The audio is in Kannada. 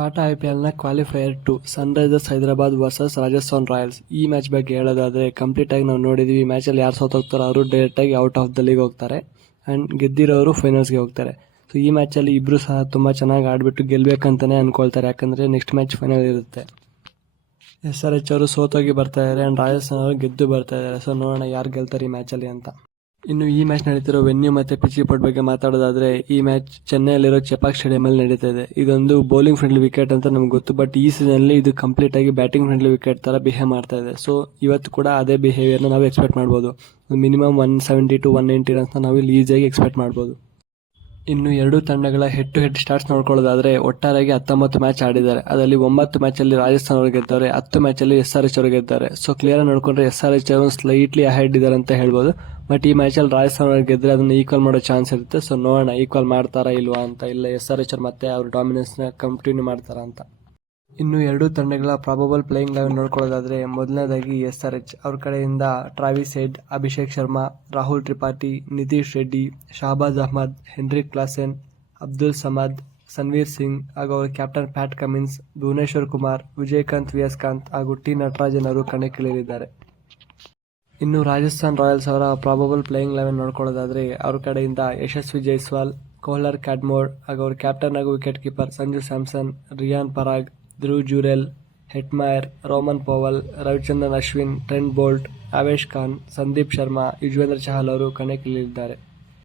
ಟಾಟಾ ಐಪಿಎಲ್ನ qualifier 2 Sunrisers Hyderabad versus Rajasthan Royals. ಈ ಮ್ಯಾಚ್ ಬಗ್ಗೆ ಹೇಳೋದಾದ್ರೆ ಕಂಪ್ಲೀಟ್ ಆಗಿ ನಾವು ನೋಡಿದ್ವಿ. ಈ ಮ್ಯಾಚಲ್ಲಿ ಯಾರು ಸೋತೋಗ್ತಾರೋ ಅವರು ಡೈರೆಕ್ಟ್ ಆಗಿ ಔಟ್ ಆಫ್ ದ ಲೀಗ್ ಹೋಗ್ತಾರೆ ಅಂಡ್ ಗೆದ್ದಿರೋರು ಫೈನಲ್ಸ್ಗೆ ಹೋಗ್ತಾರೆ. ಸೊ ಈ ಮ್ಯಾಚಲ್ಲಿ ಇಬ್ರು ಸಹ ತುಂಬಾ ಚೆನ್ನಾಗಿ ಆಡ್ಬಿಟ್ಟು ಗೆಲ್ಬೇಕಂತಾನೆ ಅನ್ಕೊಳ್ತಾರೆ, ಯಾಕಂದ್ರೆ ನೆಕ್ಸ್ಟ್ ಮ್ಯಾಚ್ ಫೈನಲ್ ಇರುತ್ತೆ. SRH ಅವರು ಸೋತೋಗಿ ಬರ್ತಾ ಇದ್ದಾರೆ ಅಂಡ್ ರಾಜಸ್ಥಾನ್ ಅವರು ಗೆದ್ದು ಬರ್ತಾ ಇದ್ದಾರೆ. ಸೊ ನೋಡೋಣ ಯಾರು ಗೆಲ್ತಾರೆ ಈ ಮ್ಯಾಚಲ್ಲಿ ಅಂತ. ಇನ್ನು ಈ ಮ್ಯಾಚ್ ನಡೀತಿರೋ ವೆನ್ಯೂ ಮತ್ತೆ ಪಿಚ್ ರಿಪೋರ್ಟ್ ಬಗ್ಗೆ ಮಾತಾಡೋದಾದ್ರೆ, ಈ ಮ್ಯಾಚ್ ಚೆನ್ನೈಯಲ್ಲಿರೋ ಚೆಪಾಕ್ ಸ್ಟೇಡಿಯಂ ಅಲ್ಲಿ ನಡೀತಾ ಇದೆ. ಇದೊಂದು ಬೌಲಿಂಗ್ ಫ್ರೆಂಡ್ಲಿ ವಿಕೆಟ್ ಅಂತ ನಮ್ಗೆ ಗೊತ್ತು, ಬಟ್ ಈ ಸೀಸನ್ ಅಲ್ಲಿ ಇದು ಕಂಪ್ಲೀಟ್ ಆಗಿ ಬ್ಯಾಟಿಂಗ್ ಫ್ರೆಂಡ್ಲಿ ವಿಕೆಟ್ ತರ ಬಿಹೇವ್ ಮಾಡ್ತಾ ಇದೆ. ಸೊ ಇವತ್ತು ಕೂಡ ಅದೇ ಬಿಹೇವಿಯರ್ ನಾವು ಎಕ್ಸ್ಪೆಕ್ಟ್ ಮಾಡಬಹುದು. ಮಿನಿಮಮ್ 170 to 190 ರನ್ಸ್ ನಾವು ಇಲ್ಲಿ ಈಸಿಯಾಗಿ ಎಕ್ಸ್ಪೆಕ್ಟ್ ಮಾಡಬಹುದು. ಇನ್ನು ಎರಡು ತಂಡಗಳ ಹೆಡ್ ಟು ಹೆಡ್ ಸ್ಟಾರ್ಟ್ಸ್ ನೋಡ್ಕೊಳ್ಳೋದಾದ್ರೆ, ಒಟ್ಟಾರೆಯಾಗಿ 19 ಮ್ಯಾಚ್ ಆಡಿದ್ದಾರೆ. ಅದರಲ್ಲಿ 9 ಮ್ಯಾಚ್ ಅಲ್ಲಿ ರಾಜಸ್ಥಾನ್ ಅವರು ಗೆದ್ದಾರೆ, 10 ಮ್ಯಾಚ್ ಅಲ್ಲಿ SRH ಅವರು ಗೆದ್ದಾರೆ. ಸೊ ಕ್ಲಿಯರ್ ನೋಡ್ಕೊಂಡ್ರೆ SRH ಅವರು ಸ್ಲೈಟ್ಲಿ ಅಹೆಡ್ ಇದ್ದಾರೆ ಅಂತ ಹೇಳ್ಬೋದು. ಬಟ್ ಈ ಮ್ಯಾಚ್ ಅಲ್ಲಿ ರಾಜಸ್ಥಾನ್ ಅವರು ಗೆದ್ರೆ ಅದನ್ನ ಈಕ್ವಲ್ ಮಾಡೋ ಚಾನ್ಸ್ ಇರುತ್ತೆ. ಸೊ ನೋಡೋಣ ಈಕ್ವಲ್ ಮಾಡ್ತಾರಾ ಇಲ್ವಾ ಅಂತ, ಇಲ್ಲ SRH ಅವರು ಮತ್ತೆ ಅವ್ರ ಡಾಮಿನೆನ್ಸ್ ನ ಕಂಟಿನ್ಯೂ ಮಾಡ್ತಾರಾ ಅಂತ. ಇನ್ನು ಎರಡು ತಂಡಗಳ ಪ್ರಾಬಬಲ್ ಪ್ಲೇಯಿಂಗ್ 11 ನೋಡ್ಕೊಳ್ಳೋದಾದ್ರೆ, ಮೊದಲನೇದಾಗಿ SRH ಅವ್ರ ಕಡೆಯಿಂದ Travis Head, Abhishek Sharma, Rahul Tripathi, Nitish Reddy, Shahbaz Ahmad, Heinrich Klaasen, Abdul Samad, Sanvir Singh ಹಾಗೂ ಅವರ captain Pat Cummins, Bhuvneshwar Kumar, Vijayakanth Viyaskanth ಹಾಗೂ ಟಿ ನಟರಾಜನ್ ಅವರು ಕಣಕ್ಕಿಳಿಯಲಿದ್ದಾರೆ. ಇನ್ನು ರಾಜಸ್ಥಾನ್ ರಾಯಲ್ಸ್ ಅವರ ಪ್ರಾಬಬಲ್ ಪ್ಲೇಯಿಂಗ್ 11 ನೋಡ್ಕೊಳ್ಳೋದಾದ್ರೆ, ಅವ್ರ ಕಡೆಯಿಂದ ಯಶಸ್ವಿ ಜೈಸ್ವಾಲ್, ಕೋಹ್ಲರ್ ಕ್ಯಾಡ್ಮೋರ್ ಹಾಗೂ ಅವ್ರ ಕ್ಯಾಪ್ಟನ್ ಹಾಗೂ wicket keeper Sanju Samson, Riyan Parag, Dhruv Jurel, Hetmyer, Rovman Powell, Ravichandran Ashwin, Trent Boult, Avesh Khan, Sandeep Sharma, Yuzvendra Chahal ಅವರು ಕಣಕ್ಕಿಳಿಯಲಿದ್ದಾರೆ.